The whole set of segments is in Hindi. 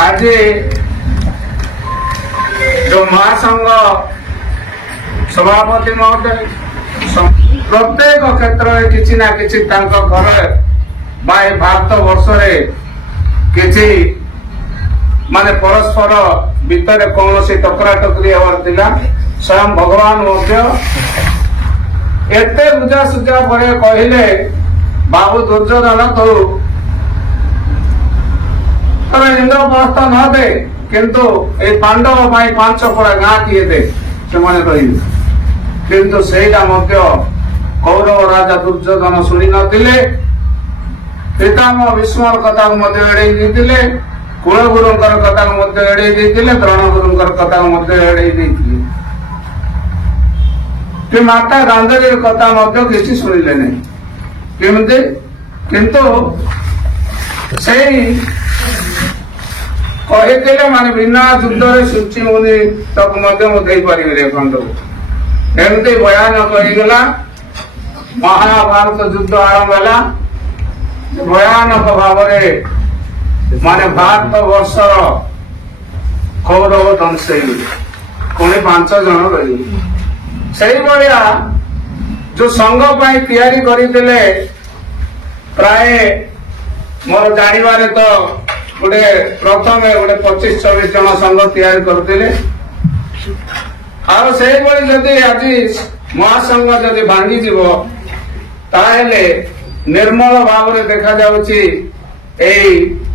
आज जो महासंघ सभापति महोदय प्रत्येक क्षेत्र में किसी ना किसी घर भारत वर्ष किसी माने परस्पर भितर कौन टकरा टकरी हमार स्वयं भगवान एते बुझा सुझा पर कहले बाबू दुर्योधन तो इंद्रप्रस्थ न दे किंतु ए पांडव भाई 5 पड़ा गाँ किए दे से किंतु सेटा कौरव राजा दुर्योधन शुणी नथिले पितामह भीष्म कथा एड़े देते कुलगुरु कथा एड़े देते द्रोणगुरु कथा एड़े देते कि माता गांधारी कथा किसी शुणिले नहीं केमती किंतु से कहते माने बिना युद्ध सूची मुनि तक पारि देखते एमती भयानक होगला महाभारत युद्ध आरंभ है भयानक भाव माने भारत वर्षर कौरव ध्वंस पुणी 5 जन रही से भाया जो संघ तैयारी करते प्राय मोर जानवर तो गोटे प्रथम गोटे 25-26 जन संघ तैयारी करते जदि आज महासंघ जदि भांगी जीव ताहेले निर्मल भाव देखा जाउची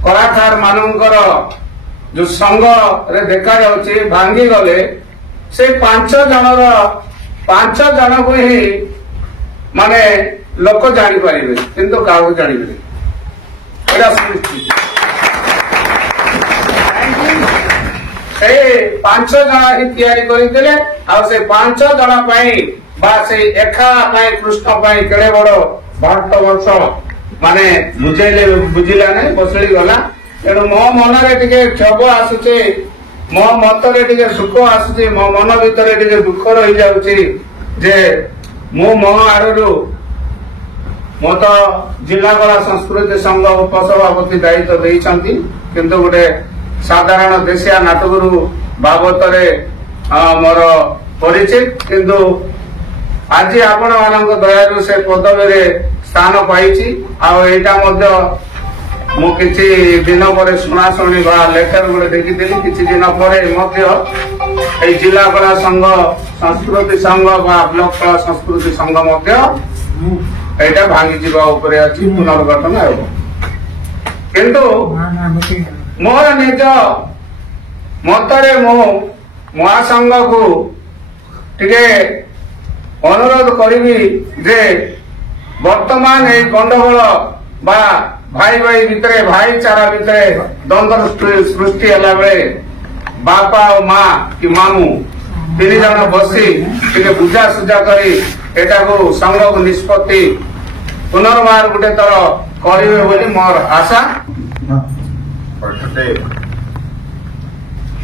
कलाकार मानकर जो संघ रे देखा जाउची भांगी गले से 5 जन को ही माने लोक जानी पारिबे किंतु काहू जानिबे एटा सुनिश्चित से 5 जन ही तैयारी करते आ से 5 जन से एका कृष्ण केड़े बड़ भारत वर्ष माने बुझेले बुझिला नहीं बसली गला तेणु मो मन क्षोभ आसुचे मो मतरे टिके सुख आसुचे मो मन भितर टिके दुख रही जाउची जे मो आड़ू मो तो जिला कला संस्कृति संघ उपसभापति दायित्व देइछंती किंतु गोटे साधारण देशिया नाटगुरु बाबत मोर परिचित किंतु आज आपण मान दयारू से पदवी स्थान पाई मु किछि दिन पर शुणाशुणी बा लेटर गोटे देखी किछि दिन पर जिला कला संघ संस्कृति संघ बा ब्लॉक कला संस्कृति संघ यहाँ भांगी जावा पुनर्गठन किंतु मोर निज मतरे मु महासंघ को टिके अनुरोध करी जे वर्तमान ये गंडगोल बा भाई भाई भितर भाईचारा भितर द्वंद्व सृष्टि है बेले बापा और माँ कि मामू 3 जन बसी टिके बुझा सुझा करी एटा को संघ को निष्पत्ति पुनर्बार गोटे थर करेंगे बोली मोर आशा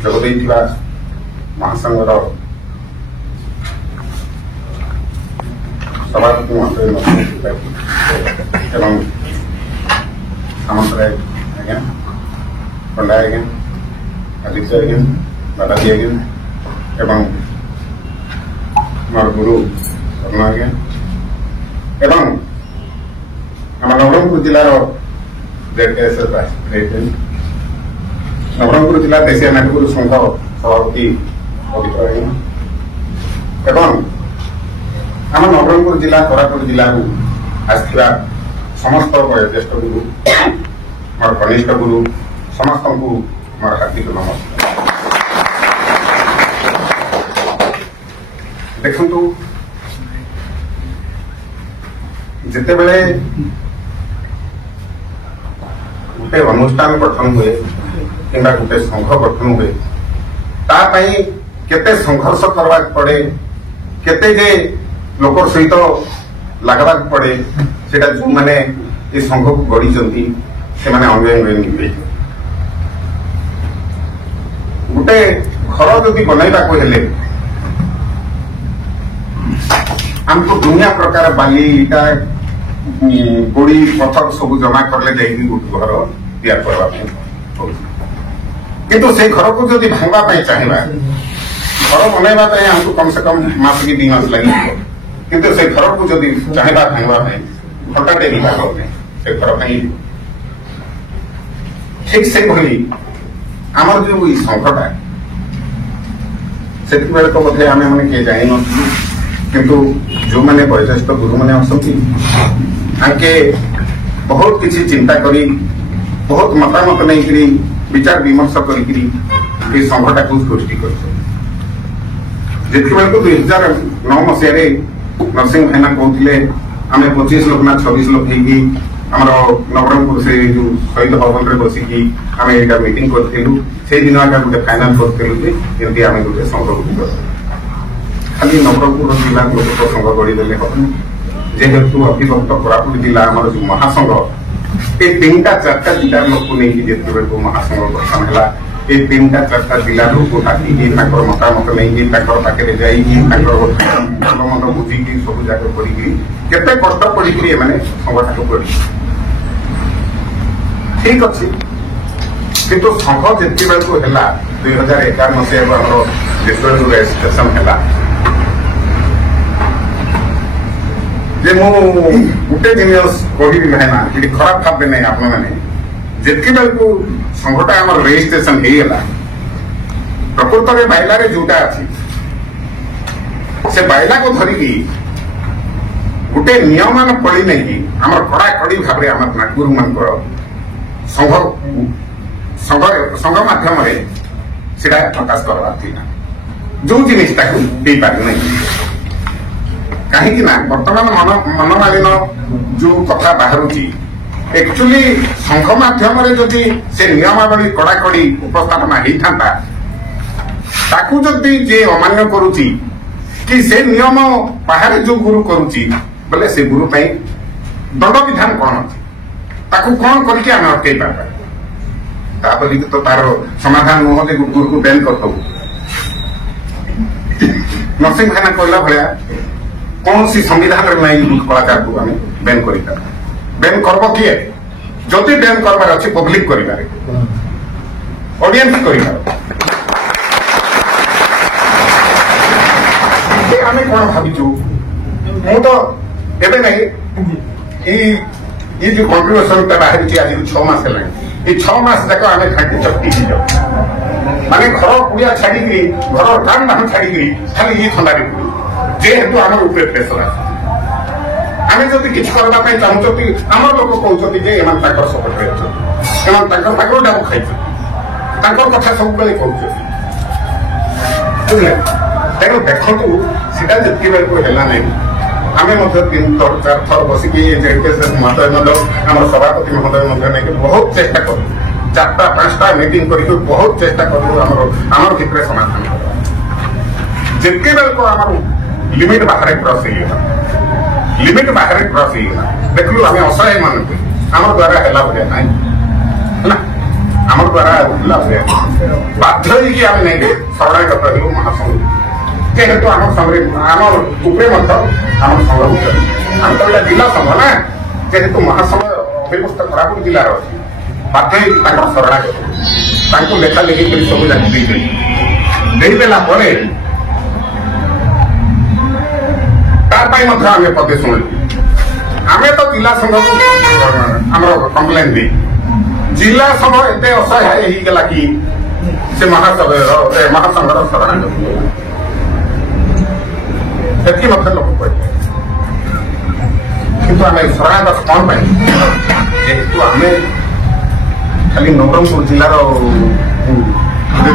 जोग महासंघर सभापति महोदय एवं सामंतराय आज्ञा पंडा आज्ञा आदित्य आज्ञा बालाजी आज्ञा एवं मोर गुरु कर्ण आज्ञा एवं आम नवरंगपुर जिलार प्रेसिडेंट नवरंगपुर जिला देशिया नाटगुरु संघ सभापति पवित्र आज्ञा एवं आम नवरंगपुर जिला कोरापुट जिला को आसथिबा समस्त वयोज्येष्ठ गुरु मोर कनिष्ठ गुरु समस्त को मोर हार्दिक नमस्कार। देखु जिते बेले गोटे अनुष्ठान गठन हुए कि गोटे संघ गठन हुए तापाई केते संघर्ष करवा पड़े केते जे लोक सहित लगवा पड़े सेटा जो माने ये संघ को गढ़ी से माने अंगे गोटे घर जदि बनैबा को हेले हमको दुनिया प्रकार बाली इटा गोड़ी पत्थर सब जमा करले जाइए गोटे घर तैयार करवा किंतु से घर को जब भांगा चाहिए घर बनवा हमको कम से कम मास कि 2 मास लगे किंतु से घर को जब चाहिए भांगा घंटाटे भी भाग से घर ठीक से भली आमर जो संघटा से तो बोधे आम मैंने किए जान किंतु जो मैंने वयोज्येष्ठ गुरु मैंने आके बहुत किसी चिंता करी बहुत मतामत नहीं विचार विमर्श कर संघटा को सृष्टि कर जिते को 2009 मसीह नरसिंह भाईना कहते आम 25 लोक ना 26 लोक होमर नवरंगपुर से जो शहीद भवन में बसिकी आम यहाँ मीटिंग करूँ से दिन आगे गोटे फाइनाल करें आम गोटे संघ खाली नवरंगपुर जिला लोक संघ गढ़ीदे हम जेहेतु अभिभक्त कोरापुट जिला आम जो महासंघ ये 3टा 4टा जिलार लोक नहीं जिते महासंघ गठन है ये 3टा 4टा जिला लोक डाकी मतामत नहीं पाखे जा मन बुझिकी सब जाक करते कष्ट पड़ी संघटा को कर ठीक अच्छे किंतु संघ जिते बेलू है 2011 मसीह आम रेजिस्ट्रेशन है जे मु गोटे जिनिस कहि भाईना ये खराब भावे नहीं आप जितकी बेलू संघटा आम रेजिस्ट्रेशन होगा प्रकृत में बाइला जोटा अच्छी से बाइला को धरिकी गोटे नियमान पड़ी नहीं आम कड़ाकड़ी भाव आम गुरु मान संघ माध्यम से प्रकाश करवार जो जिनिसटा दे पारे नहीं कहीं बर्तमान मनमालिन जो कथा बाहर एक्चुअली संघ माध्यम जदि से नियमावली कड़ाकड़ी उपस्थापना होता ताकू जदि जे अमान्य करुची कि से नियम बाहर जो गुरु करुची बोले से गुरु दंड विधान कौन अच्छी ताकू कौन करके आम अटकई पार तो तार समाधान नुह जे गुरु को बैन कर नरसिंह भाईना कहला भाया कौन सी संविधान नहीं कलाकार को आम बैन कर बैन करब किए जदि बैन करबार अच्छे पब्लिक कर ऑडियंस कर आम कौन भाविचु मु तो एवं नहीं ये जो कंट्रीब्यूशन बाहर आज 6 मास है ये 6 मास जाक आम घाटी चपटी माने घर कुड़िया छाड़ी घर काम धाम छाड़ी खाली ये थंडा जेहेतु आम ऊपर प्रेसर आम जब किसी करने चाहूँ आम लोग कहते सपोर्ट डाक खाई कथा सब बेले कहते तेणु देखु सीटा जितकी बेलू है आम 3-4 थर बसिकी महोदय आम सभापति महोदय नहीं बहुत चेष्टा करूँ 4टा-5टा मीटिंग कर बहुत चेष्टा करूँ आम भितर समाधान जितके बेलू आम लिमिट बाहर क्रॉस लिमिट बाहर क्रॉस देखलु आम असहाय मान आम द्वारा है भाया ना आम द्वारा भाया बाध्य आम नहीं शरणागत हलु महासंघ जेहेतु आम संगे आम उपरे आम संघ आम तो जिला संघ ना जेहेतु महासंघ अभिमुक्त कोरापुट जिलार अच्छी बाध्य शरणागत लेखा लेखी सब देदेला आम पदे शुणु आम तो जिला संघ आम कम्प्लेन दे जिला संघ एत असहाय होगा कि से महासंघर शरणागत लोक कहे कि आम शरणागत कौन जेहेतु आम खाली नवरंगपुर जिलार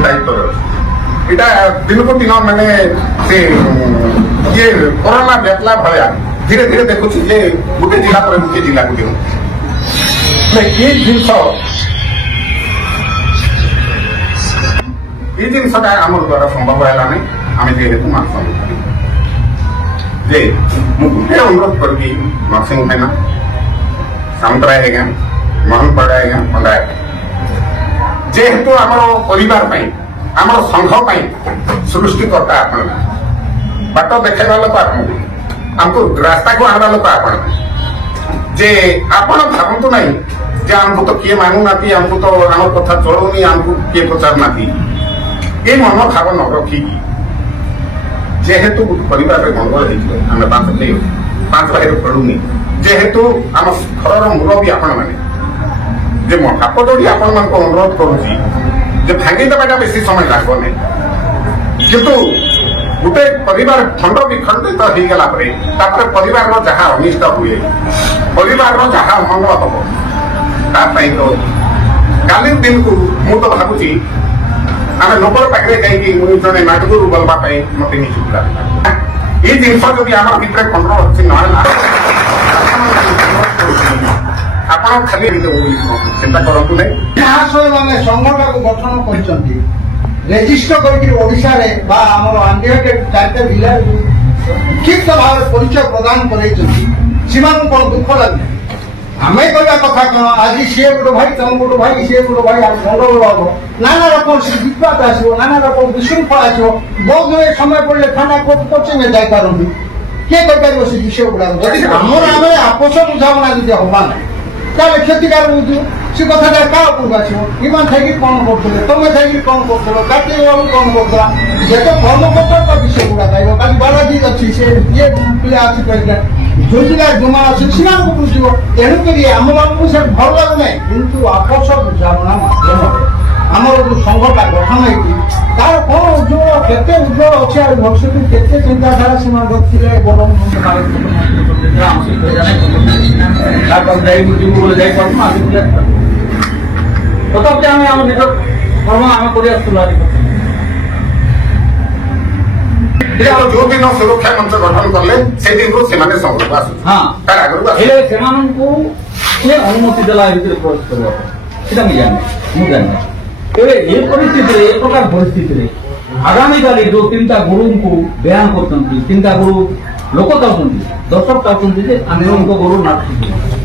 दायित्व यहाँ दिन को दिन मैंने से ये कोरोना व्यापला भाया धीरे धीरे देखुँ जे गोटे जिला पर गोटे जिला को दियो ये जिनसा आम द्वारा संभव है आम जेहेतु महासंघ जे मुझे अनुरोध करी नरसिंह भाईना सामंतराय आज्ञा मोहन पड़ा आज्ञा पंडा जेहेतु आम परिवार आम संघ सृष्टिकर्ता आपण बाट देखा लोक आपको रास्ता को आना लोक आपण जे आपण भावतु नहीं जे आमको तो किए मानूना आमको तो आम कथा चलुनी आमको किए पचारना ये मन भाव न रखिकी जेहेतु परिवार में गंडगोल आम पांच भाई पड़ूनी जेहेतु आम घर मुरबी आपण मैंने जे हाथ जोड़ी आपण मान अनुरोध करुच्ची भांगी देवाटा बेसी समय लागने किंतु गोटे परिवार खंड विखंडित हो गला परिवार जहाँ अनिष्ट हुए परिवार जहाँ अमंगल हम तापाई तो काली दिन को मु तो भावुची आम लोक पाखे कहीं जड़े नाटकरू गलवाई मत निजुला ये जिनस जब आम भर खंड अच्छी ना आप खाली चिंता करूँ नहीं महाशय मैंने संगठन को गठन कर रेजिस्टर करते जिला लिखित भाव परिचय प्रदान कर दुख लगे आम कहवा कथा कौन आज सी गोटे भाई तुम गोटे भाई सी गोटे भाई गंडगोल हम नाना रकम विवाद आसो नाना रकम विशृंखला आसो बहुत समय पड़े थाना कोर्ट कोचिंग में जापार किए कर से विषय गुड़ा आमर आम आपस बुझामणा जी हवा ना ताले क्षतिकार हो से कथा क्या उपरको आसो इमान थी कौन कर तुम थी कौन कर कार्तिक बाबू कौन करता जेत कर्मकर्ता विषय गुड़ा कह बालाजी अच्छी से ये पिला अच्छी प्रेसिडेंट जो जिला जुमा अच्छे सीमा बुझे तेणुक आम मानू से भल लगुना किंतु आपस बुझामणा मध्यम आमर जो संघटा गठन होती तार कौन उज्जवल केते उज्जवल अच्छे भविष्य केते चिंताधारा से बड़ तथापि आम आम निज धर्म आम कर जो दिन सुरक्षा मंच गठन कले से दिन को सेमाने संघ को आसु हां तार आगु हेले सेमान को ये अनुमति देला भीतर प्रवेश करबा सेटा मैं जाने ए परिस्थिति रे एक प्रकार परिस्थिति रे आगामी काली जो तीनटा गुरु को बयान करतंती तीनटा गुरु लोक चाहते दर्शक चाहते जे आम गुरु नाटक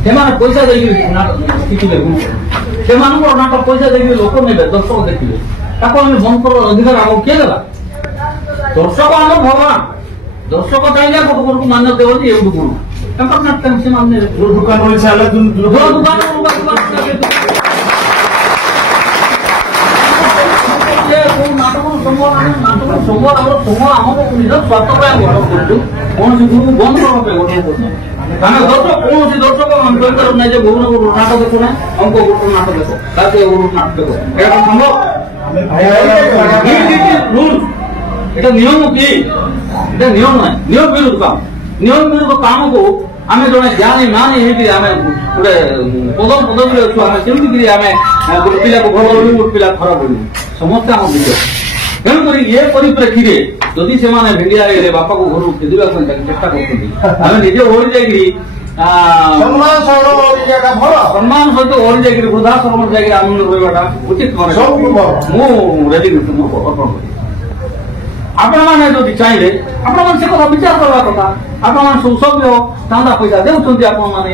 सेमाने पैसा देगी नाटक शिखिले गुरु सेमान नाटक पैसा देगी लोक नेबे दर्शक देखिले ताको हम बंद कर अधिकार आम किए देला दर्शक आम भगवान दर्शक चाहिए गोटे गुरु को मान्य देव ये गुरु नाटक से मान्य दुकान नाटक सोमवार निज स्वार्थ कौन गुरु बंद करने गठन आम दर्शक कौन दर्शक ना गुरु गुरु नाटक देखो ना हमको गुरु नाटक देखो ताकि गुरु नाटक देखो संभव এটা নিয়ম কি এটা নিয়ম নাই নিয়ম বিরোধ কাম নিয়ম বিরোধ কাম को आम जड़े जानी मानी आम गोटे पदम पदवी अच्छु आम केमती आम गोटे पिला को भल बोलू गोटे पिला खराब बोलू समस्ते आम विषय तेणुक ये परिप्रेक्षी जदि से भिंडिया बापा को घर खेदा चेष्टा कर निजे ओरी जा सम्मान सहित ओरी जा वृद्धाश्रम जाकर आम रहा उचित रेजिग्नेशन अर्पण कर आपण मैंने जो चाहिए आपण से कथा विचार करवा कथा आपण सब सभ्य चांदा पैसा देउछंती आपण मैंने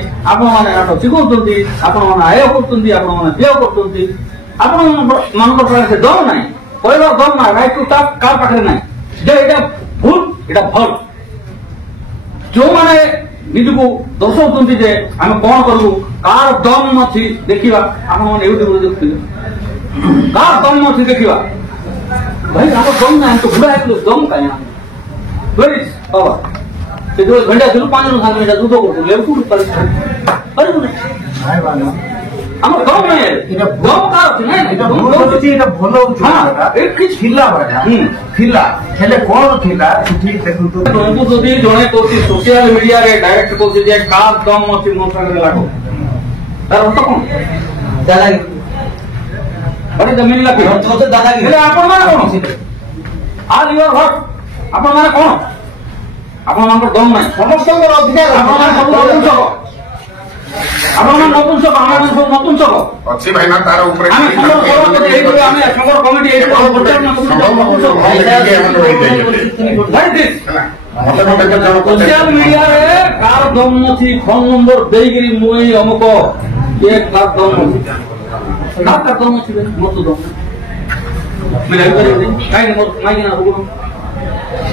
नाटक शिखौछंती आपण मैंने आय करछंती आपण मैंने व्यय करछंती आपण मानक से दम ना कहला दम ना राइट टू टॉक कार पाखे ना जे एटा भूल एटा भल जो माने निजको दर्शाउछंती जे आम कौन करू कार दम अछि देखिबा आपण मैंने यूट्यूब रे देखथिले कार दम अछि देखिबा भाई आप दम ना तो घुड़ा है दम का यहाँ प्लीज बाबा से जो घंटा चलो 5 मिनट 7 मिनट दूध को ले कुछ परिस्थिति अरे हम दम नहीं इटा दम का नहीं इटा भलो छी इटा भलो हां एक किछ खिला बाटा खिला हेले कोन खिला ठीक देखु तो तुमको जदी जणे कोसी सोशल मीडिया रे डायरेक्ट कोसी जे का दम अछि मो संगे लागो तार अर्थ कोन दादा अरे जमीन लगे तो दादागिरी आपण माने कोन आल योर हट आपण माने कोन आपण मान दम नाही समस्त अधिकार आपण मान सब नपुंसक आपण मान नपुंसक आपण मान सब नपुंसक अच्छी भाई ना तार ऊपर हम संगर कमिटी ए सोशल मीडिया रे कार दम नथी फोन नंबर देगिरी मुई अमुक ये कार दम नथी ना करता हूँ चीज़ मत दो मैं नहीं करेंगे कहीं नहीं ना रुको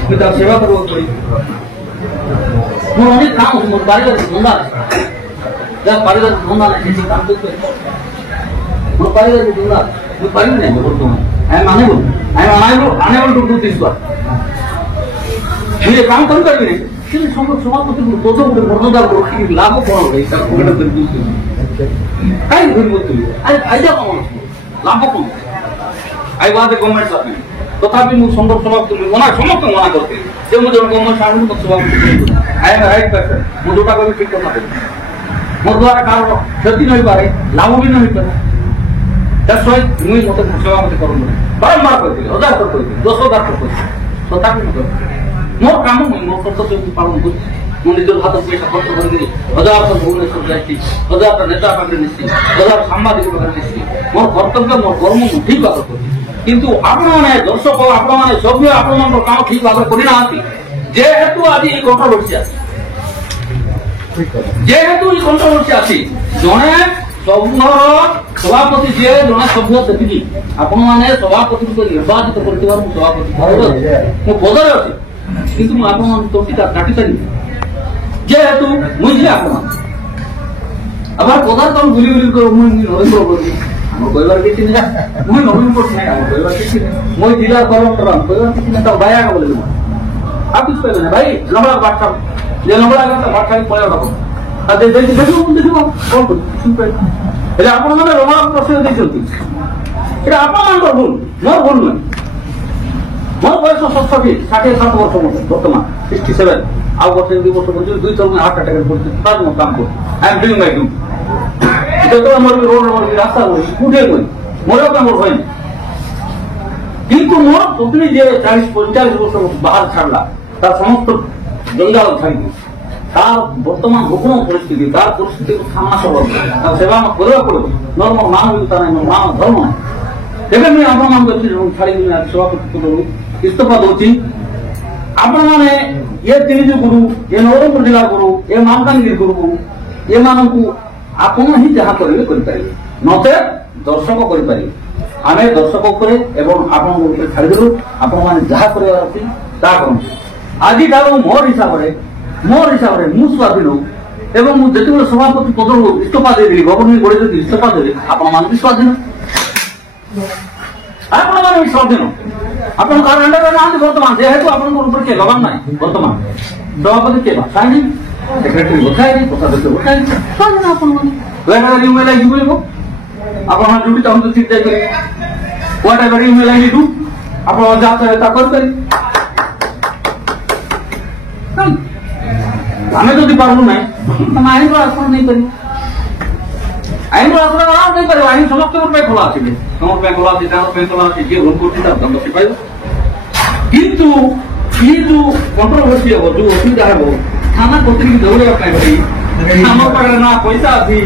मैं तो सेवा करूँ कोई मुझे अनेक काम मुझे बारी का धंधा ଯାହା ପାରିବାର ଧନ୍ଦା ନାହିଁ କିଛି କାମ କରିବେ ମୋର ପାରିବାର ଧନ୍ଦା ମୁଁ ପାରିବି ନାହିଁ ବର୍ତ୍ତମାନ I M unable to do this work ମୁଁ ଏ କାମ କରିପାରିବି ନାହିଁ କିନ୍ତୁ ସଭାପତି ବୋଧ ଗୋଟେ ମର୍ଣ୍ଣଦାର ରଖିକି ଲାଭ କ'ଣ ଭାଇ ତାକୁ ଗୋଟେ କରି କାହିଁକି ଧରି ବସୁଥିଲି ଆଇଡିଆ କ'ଣ ଲାଭ କ'ଣ I was A government servant ତଥାପି ମୁଁ ସଂଘ ସଭାପତି ସମସ୍ତଙ୍କୁ ମନା କରିଥିଲି ଯେ ମୁଁ ଜଣେ ଗଭର୍ଣ୍ଣମେଣ୍ଟ ସର୍ଭେଣ୍ଟ ମୋତେ ସଭାପତି ଆଇ ଏମ୍ ରାଇଟ୍ ପର୍ସନ୍ ମୁଁ ଯୋଉଟା କହିବି ଠିକ କଥା କହିବି ମୋ ଦ୍ୱାରା କାହାର କ୍ଷତି ନ ହେଇପାରେ ଲାଭ ବି ନ ହେଇପାରେ That's why ମୁଇଁ ମୋତେ ସଭାପତି କରନ୍ତୁ ବାରମ୍ବାର କହିଥିଲି ହଜାର ଥର କହିଥିଲି 10,000 ଥର କହିଥିଲି ତଥାପି ମୋର କାମ ମୁଇଁ ମୋର କର୍ତ୍ତବ୍ୟ ପାଳନ କରୁଛି ମୁଁ ନିଜର ହାତ ପଇସା ଖର୍ଚ୍ଚ କରିକି 1000 ଥର ଭୁବନେଶ୍ୱର ଯାଇଛି 1000ଟା ନେତା ପାଖରେ ନିଶ୍ଚିତ 1000 ସାମ୍ବାଦିକ ପାଖରେ ନିଶ୍ଚିତ ମୋର କର୍ତ୍ତବ୍ୟ ମୋର କର୍ମ ମୁଁ ଠିକ ଭାବରେ କରୁଛି କିନ୍ତୁ ଆପଣମାନେ ଦର୍ଶକ ଆପଣମାନେ ସଭ୍ୟ ଆପଣମାନଙ୍କର କାମ ଠିକ ଭାବରେ କରିନାହାନ୍ତି ଯେହେତୁ ଆଜି এই କଣ୍ଟ୍ରୋଭର୍ସି ଅଛି ଯେହେତୁ এই କଣ୍ଟ୍ରୋଭର୍ସି ଅଛି ଜଣେ ସଂଘର ସଭାପତି ଯିଏ ଜଣେ ସଭ୍ୟ ସେତିକି ଆପଣମାନେ ସଭାପତିଙ୍କୁ ନିର୍ବାଚିତ କରିଥିବାରୁ ମୁଁ ସଭାପତି ମୁଁ ପଦରେ ଅଛି କିନ୍ତୁ ମୁଁ ଆପଣମାନଙ୍କୁ ତୋଟିଟା କାଟିପାରିବି ଯେହେତୁ ମୁଇଁ ଯିଏ ଆପଣମାନେ আবার পদার্থ আমি গুলি গুলি করে মুই নরেন্দ্র মোদী আমার কইবার কিছু না মুই নবীন পটনায়ক আমার কইবার কিছু না মই জেলার কলেক্টর আমার কইবার কিছু না তাও বায়া বলে দেব আর কিছু কইবে না ভাই লম্বা বাট্টা যে লম্বা গাটা বাট্টা পড়ে ওঠা আর দেখো কোন শুনবে এটা আপনার মানে লম্বা প্রশ্ন দিয়েছেন এটা আপনার ভুল মোর ভুল নয় মোর বয়স 67 বর্ষ বর্তমান 67 ଆଉ ବର୍ଷେ 2 ବର୍ଷ ପର୍ଯ୍ୟନ୍ତ 2 ଥର ହାର୍ଟ ଆଟାକ୍ ପଡୁଛି ତାର ମୁଁ କାମ କରୁଛି I M doing my duty ଯେତେବେଳେ ମୋର ରୋଡ ରାସ୍ତା କরি କୋଉଠି କরি ମୋର କାମ ହয়নি কিন্তু ମୋର ପତ୍ନୀ ଯେ 40-45 ବର୍ଷ ବାହାର ଛାଡିଲା ତାର ସମସ୍ତ ଜଞ୍ଜାଳ ଛାଡିକି ତାର ବର୍ତ୍ତମାନ ଗୋପନ ପରିସ୍ଥିତି ତାର ପରିସ୍ଥିତିକୁ ସାମ୍ନା କରିବାକୁ ଆଉ ସେବା କରିବାକୁ ପଡିବ ନର୍ମ ମାନବିକତା ନାହିଁ ମାନ ଧର୍ମ ନାହିଁ ଏବେ ମୁଁ ଆପଣମାନଙ୍କୁ ଛାଡ଼ିକି ସଭାପତି ପଦରୁ ଇସ୍ତଫା ଦଉଛି ଆପଣମାନେ ଏ ତିନି ଯୋଉ ଗୁରୁ ଏ ନବରଙ୍ଗପୁର ଜିଲ୍ଲା ଗୁରୁ ଏ ମାଲକାନଗିରି ଗୁରୁ ଏମାନଙ୍କୁ ଆପଣ ହିଁ ଯାହା କରିବେ କରିପାରିବେ ନଚେତ ଦର୍ଶକ କରିପାରିବେ ଆମେ ଦର୍ଶକ ଉପରେ ଏବଂ ଆପଣଙ୍କ ଉପରେ ଛାଡ଼ିଦେଲୁ ଆପଣମାନେ ଯାହା କରିବାର ଅଛି ତାହା କରନ୍ତୁ ଆଜିଠାରୁ ମୋର ହିସାବରେ ମୁଁ ସ୍ୱାଧୀନ ଏବଂ ମୁଁ ଯେତେବେଳେ ସଭାପତି ପଦରୁ ଇସ୍ତଫା ଦେଇଦେଲି ଗଭର୍ଣ୍ଣର ଗୋଡ଼େ ଯଦି ଇସ୍ତଫା ଦେଲି ଆପଣମାନେ ବି ସ୍ୱାଧୀନ ଆପଣମାନେ ବି ସ୍ୱାଧୀନ ଆପଣ କାହାର ଅଣ୍ଡରରେ ନାହାନ୍ତି ବର୍ତ୍ତମାନ ଯେହେତୁ ଆପଣଙ୍କ ଉପରେ କିଏ ଦବାନ ନାହିଁ ବର୍ତ୍ତମାନ ସଭାପତି କିଏ ବସାଇନି ସେକ୍ରେଟାରୀ ବସାଇନି କୋଷାଧ୍ୟକ୍ଷ ବସାଇନି ସ୍ୱାଧୀନ ଆପଣମାନେ ଇମେଲ ଆଇଡି ମିଳିବ ଆପଣ ଯୋଉଠି ଚାହୁଁଛନ୍ତି ଠିକ ଯାଇପାରିବେ ହ୍ୱାଟ ଏଭର ଇମେଲ ଆଇଡି ଡୁ ଆପଣ ଯାହା ଚାହିଁବେ ତା କରିପାରିବେ ଆମେ ଯଦି ପାରିଲୁ ନାହିଁ ତମେ ଆଇନର ଆଶ୍ରୟ ନେଇପାରିବେ ଆଇନର ଆଶ୍ରୟ ନେଇପାରିବ ଆଇନ ସମସ୍ତଙ୍କ ପାଇଁ ଖୋଲା ଅଛି ତମର ପାଇଁ ଖୋଲା ଅଛି ତାଙ୍କର ପାଇଁ ଖୋଲା ଅଛି ଯିଏ ଭୁଲ କରୁଛି ତାର ଦଣ୍ଡ ସେ ପାଇବ କିନ୍ତୁ ଇଏ ଯୋଉ କଣ୍ଟ୍ରୋଭର୍ସି ହବ ଯୋଉ ଅସୁବିଧା ହେବ ଥାନା କଚେରୀକି ଦୌଡ଼ିବା ପାଇଁ ଭାଇ আমার পাখে না পয়সা আছে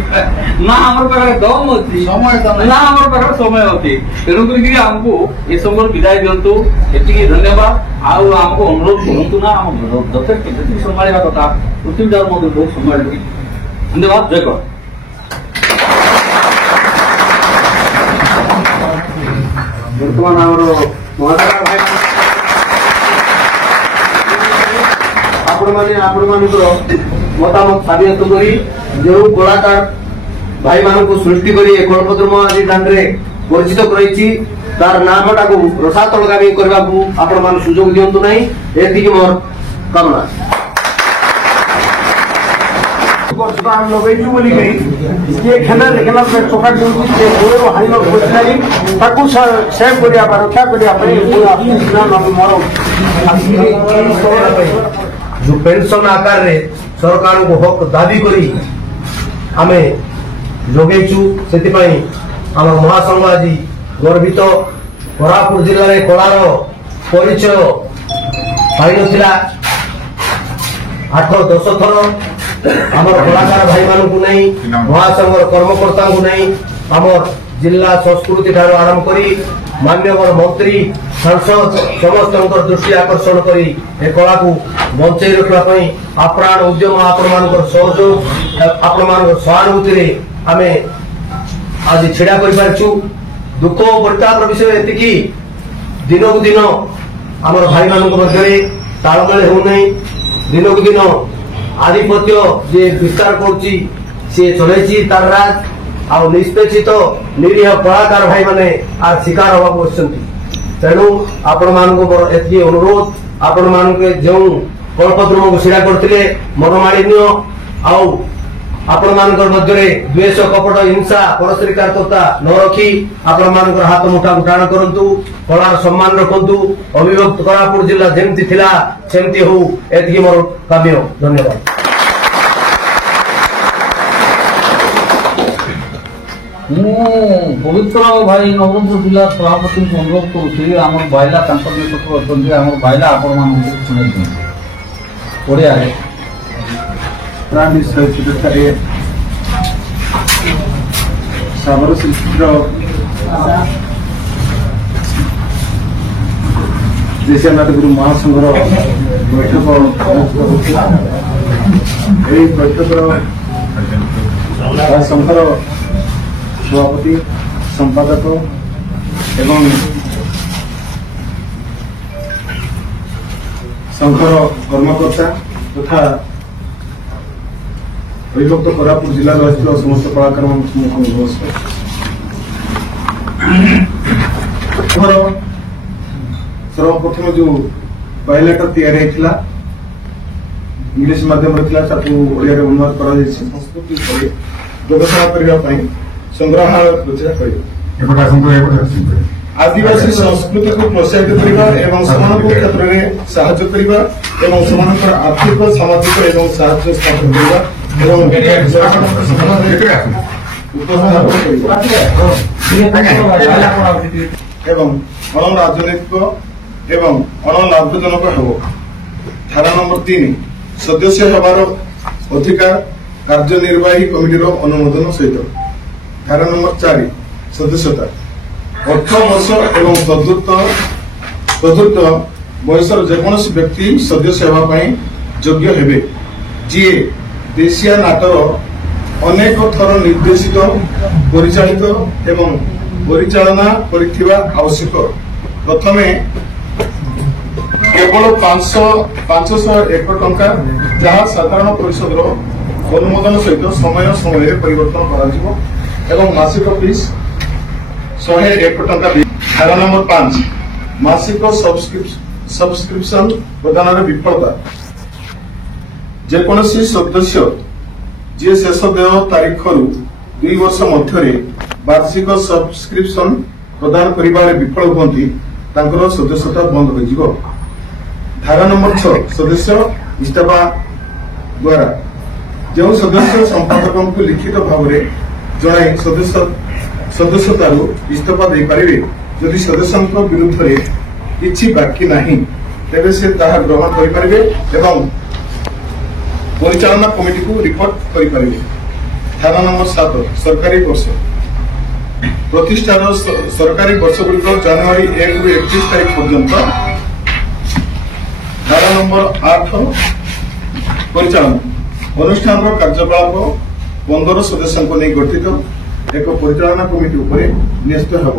না আমার পাখে দম ଅଛି না আমার পাখে সময় ଅଛି ତେଣୁକରି ଆମକୁ ଏ ସମୟରେ ବିଦାୟ ଦିଅନ୍ତୁ ଏତିକି ଧନ୍ୟବାଦ ଆଉ ଆମକୁ ଅନୁରୋଧ କରନ୍ତୁ ନା ଆମ ଯଥେଷ୍ଟ ଯେତିକି ସମ୍ଭାଳିବା କଥା ପୃଥିବୀଟାର ମଧ୍ୟ ବହୁତ ସମ୍ଭାଳିବି ଧନ୍ୟବାଦ ଜୟ କର ବର୍ତ୍ତମାନ ଆମର ମହାଦାର ଭାଇ ଆପଣମାନଙ୍କର ମତାମତ ସାବ୍ୟସ୍ତ କରି ଯେଉଁ କଳାକାର ଭାଇମାନଙ୍କୁ ସୃଷ୍ଟି କରି ଏ କଳ୍ପଦ୍ରୁମ ଆଜି ଦାଣ୍ଡରେ ପରିଚିତ କରାଇଛି ତାର ନାମଟାକୁ ରସାତଳଗାମୀ କରିବାକୁ ଆପଣମାନେ ସୁଯୋଗ ଦିଅନ୍ତୁ ନାହିଁ ଏତିକି ମୋର କାମନା ଲଗେଇଛୁ ବୋଲିକି କିଏ ଖେଳ ଦେଖିଲା ଚକା ଦେଉଛି ସେ ଗୋଡ଼ରୁ ହାରିବାକୁ ବସିଲାଣି ତାକୁ ସେଭ୍ କରିବା ପାଇଁ ରକ୍ଷା କରିବା ପାଇଁ ମୋର जो पेंशन आकार रे सरकार को हक दाबी करी आमे जोगेचु सेति पई हमर महासंघ आज गर्वित कोरापुर जिल्ला रे कलार परिचय पाई नथिला 8-10 थर हमर कलाकार भाई मानन को नहीं महासंघ कर्मकर्ता को नहीं हमर जिला संस्कृति ठारो आरंभ करी मान्यवर मंत्री सांसद समस्त दृष्टि आकर्षण करी ए कला को बंचाई रखा आप्राण उद्यम आपण सहयोग आपण सहानुभूति आमे आज छिड़ा कर दुख परिताप विषय एति दिन को दिन आम भाई मान मध्य तालमेल हो दिन को दिन आधिपत्य जे विस्तार सी चलैछि तार राज आ निष्पेषित निरीह कलाकार भाई माने आर शिकार हवा बसुछंती तेणु आपण मानक मोर एति अनुरोध आपण मानक जो कल्पद्रुम को छिड़ा करथिले मनमालिन्य आउ आपण मानकर मध्य द्वेष कपट हिंसा परस्त्रीकारता न रखी आपण मानकर हाथ मुठा टाण करंतु कलार सम्मान रखंतु अविभक्त कोरापुट जिला जेमती थिला सेमती हो एति मोर काम्य धन्यवाद। ମୁଁ ପବିତ୍ର ଭାଇ ନବରଙ୍ଗପୁର ଜିଲ୍ଲା ସଭାପତିଙ୍କୁ ଅନୁରୋଧ କରୁଛି ଆମର ବାଇଲା ତାଙ୍କ ନେତୃତ୍ୱ ଅଛନ୍ତି ଆମର ବାଇଲା ଆପଣମାନଙ୍କୁ ଶୁଣାଇ ଦିଅନ୍ତୁ ଓଡ଼ିଆରେ। ସାବର ଶିଳ୍ପୀର ଦେଶୀୟ ନାଟଗୁରୁ ମହାସଂଘର ବୈଠକ ଏହି ବୈଠକର ସଂଘର ସଭାପତି ସମ୍ପାଦକ ଏବଂ ସଂଘର କର୍ମକର୍ତ୍ତା ତଥା ଅବିଭକ୍ତ କୋରାପୁଟ ଜିଲ୍ଲାରେ ରହିଥିବା ସମସ୍ତ କଳାକାରମାନଙ୍କୁ ନମସ୍କାର। ସର୍ବପ୍ରଥମେ ଯୋଉ ବାୟୋଲେଟର ତିଆରି ହେଇଥିଲା ଇଂଲିଶ ମାଧ୍ୟମରେ ଥିଲା ତାକୁ ଓଡ଼ିଆରେ ଅନୁବାଦ କରାଯାଇଛି। ସଂସ୍କୃତି ଉପରେ ଗବେଷଣା କରିବା ପାଇଁ ସଂଗ୍ରହାଳୟ ରଚନା କରିବ। ଆଦିବାସୀ ସଂସ୍କୃତିକୁ ପ୍ରୋତ୍ସାହିତ କରିବା ଏବଂ ସେମାନଙ୍କ କ୍ଷେତ୍ରରେ ସାହାଯ୍ୟ କରିବା ଏବଂ ସେମାନଙ୍କର ଆର୍ଥିକ ସାମାଜିକ ଏବଂ ସାହାଯ୍ୟ ସ୍ଥାପନ କରିବା ଏବଂ ଏବଂ ଅଣରାଜନୈତିକ ଏବଂ ଅଣଲାଭଜନକ ହେବ। ଧାରା ନମ୍ବର 3 ସଦସ୍ୟ ହେବାର ଅଧିକାର କାର୍ଯ୍ୟନିର୍ବାହୀ କମିଟିର ଅନୁମୋଦନ ସହିତ। ଧାରା ନମ୍ବର 4 ସଦସ୍ୟତା 18 ବର୍ଷ ଏବଂ ତଦୁର୍ଦ୍ଧ୍ୱ ବୟସର ଯେକୌଣସି ବ୍ୟକ୍ତି ସଦସ୍ୟ ହେବା ପାଇଁ ଯୋଗ୍ୟ ହେବେ ଯିଏ ଦେଶୀୟ ନାଟର ଅନେକ ଥର ନିର୍ଦ୍ଦେଶିତ ପରିଚାଳିତ ଏବଂ ପରିଚାଳନା କରିଥିବା ଆବଶ୍ୟକ। ପ୍ରଥମେ କେବଳ 501 ଟଙ୍କା ଯାହା ସାଧାରଣ ପରିଷଦର ଅନୁମୋଦନ ସହିତ ସମୟ ସମୟରେ ପରିବର୍ତ୍ତନ କରାଯିବ ଏବଂ ମାସିକ ଫିସ୍ 101 ଟଙ୍କା। ଧାରା ନମ୍ବର 5 ମାସିକ ସବସ୍କ୍ରିପସନ ପ୍ରଦାନରେ ବିଫଳତା ଯେକୌଣସି ସଦସ୍ୟ ଯିଏ ଶେଷ ଦେୟ ତାରିଖରୁ 2 ବର୍ଷ ମଧ୍ୟରେ ବାର୍ଷିକ ସବସ୍କ୍ରିପସନ ପ୍ରଦାନ କରିବାରେ ବିଫଳ ହୁଅନ୍ତି ତାଙ୍କର ସଦସ୍ୟତା ବନ୍ଦ ହୋଇଯିବ। ଧାରା ନମ୍ବର 6 ସଦସ୍ୟ ଇସ୍ତଫା ଦ୍ୱାରା ଯେଉଁ ସଦସ୍ୟ ସମ୍ପାଦକଙ୍କୁ ଲିଖିତ ଭାବରେ ଜଣାଇ ସଦସ୍ୟତାରୁ ଇସ୍ତଫା ଦେଇପାରିବେ ଯଦି ସଦସ୍ୟଙ୍କ ବିରୁଦ୍ଧରେ କିଛି ବାକି ନାହିଁ ତେବେ ସେ ତାହା ଗ୍ରହଣ କରିପାରିବେ ଏବଂ ପରିଚାଳନା କମିଟିକୁ ରିପୋର୍ଟ କରିପାରିବେ। ଧାରା ନମ୍ବର 7 ସରକାରୀ ବର୍ଷ ପ୍ରତିଷ୍ଠାନ ସରକାରୀ ବର୍ଷଗୁଡ଼ିକ ଜାନୁଆରୀ 1 ରୁ 31 ତାରିଖ ପର୍ଯ୍ୟନ୍ତ। ଧାରା ନମ୍ବର 8 ପରିଚାଳନା ଅନୁଷ୍ଠାନର କାର୍ଯ୍ୟକଳାପ 15 ସଦସ୍ୟଙ୍କୁ ନେଇ ଗଠିତ ଏକ ପରିଚାଳନା କମିଟି ଉପରେ ନ୍ୟସ୍ତ ହେବ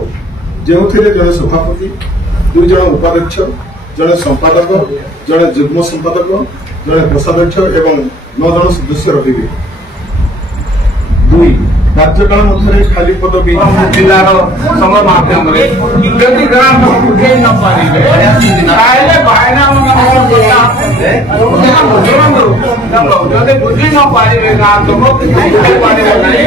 ଯେଉଁଥିରେ ଜଣେ ସଭାପତି 2 ଜଣ ଉପାଧ୍ୟକ୍ଷ ଜଣେ ସମ୍ପାଦକ ଜଣେ ଯୁଗ୍ମ ସମ୍ପାଦକ ଜଣେ କୋଷାଧ୍ୟକ୍ଷ ଏବଂ 9 ଜଣ ସଦସ୍ୟ ରହିବେ। 2 କାର୍ଯ୍ୟକାଳ ମଧ୍ୟରେ ଖାଲି ପଦବୀ ଜିଲ୍ଲାର ସଂଘ ମାଧ୍ୟମରେ ଯଦି ଗ୍ରାମ ବୁଝେଇ ନ ପାରିବେ ତାହେଲେ ଯଦି ବୁଝି ନ ପାରିବେ ଗାଁ ଲୋକ ବୁଝି ପାରିବେ ନାହିଁ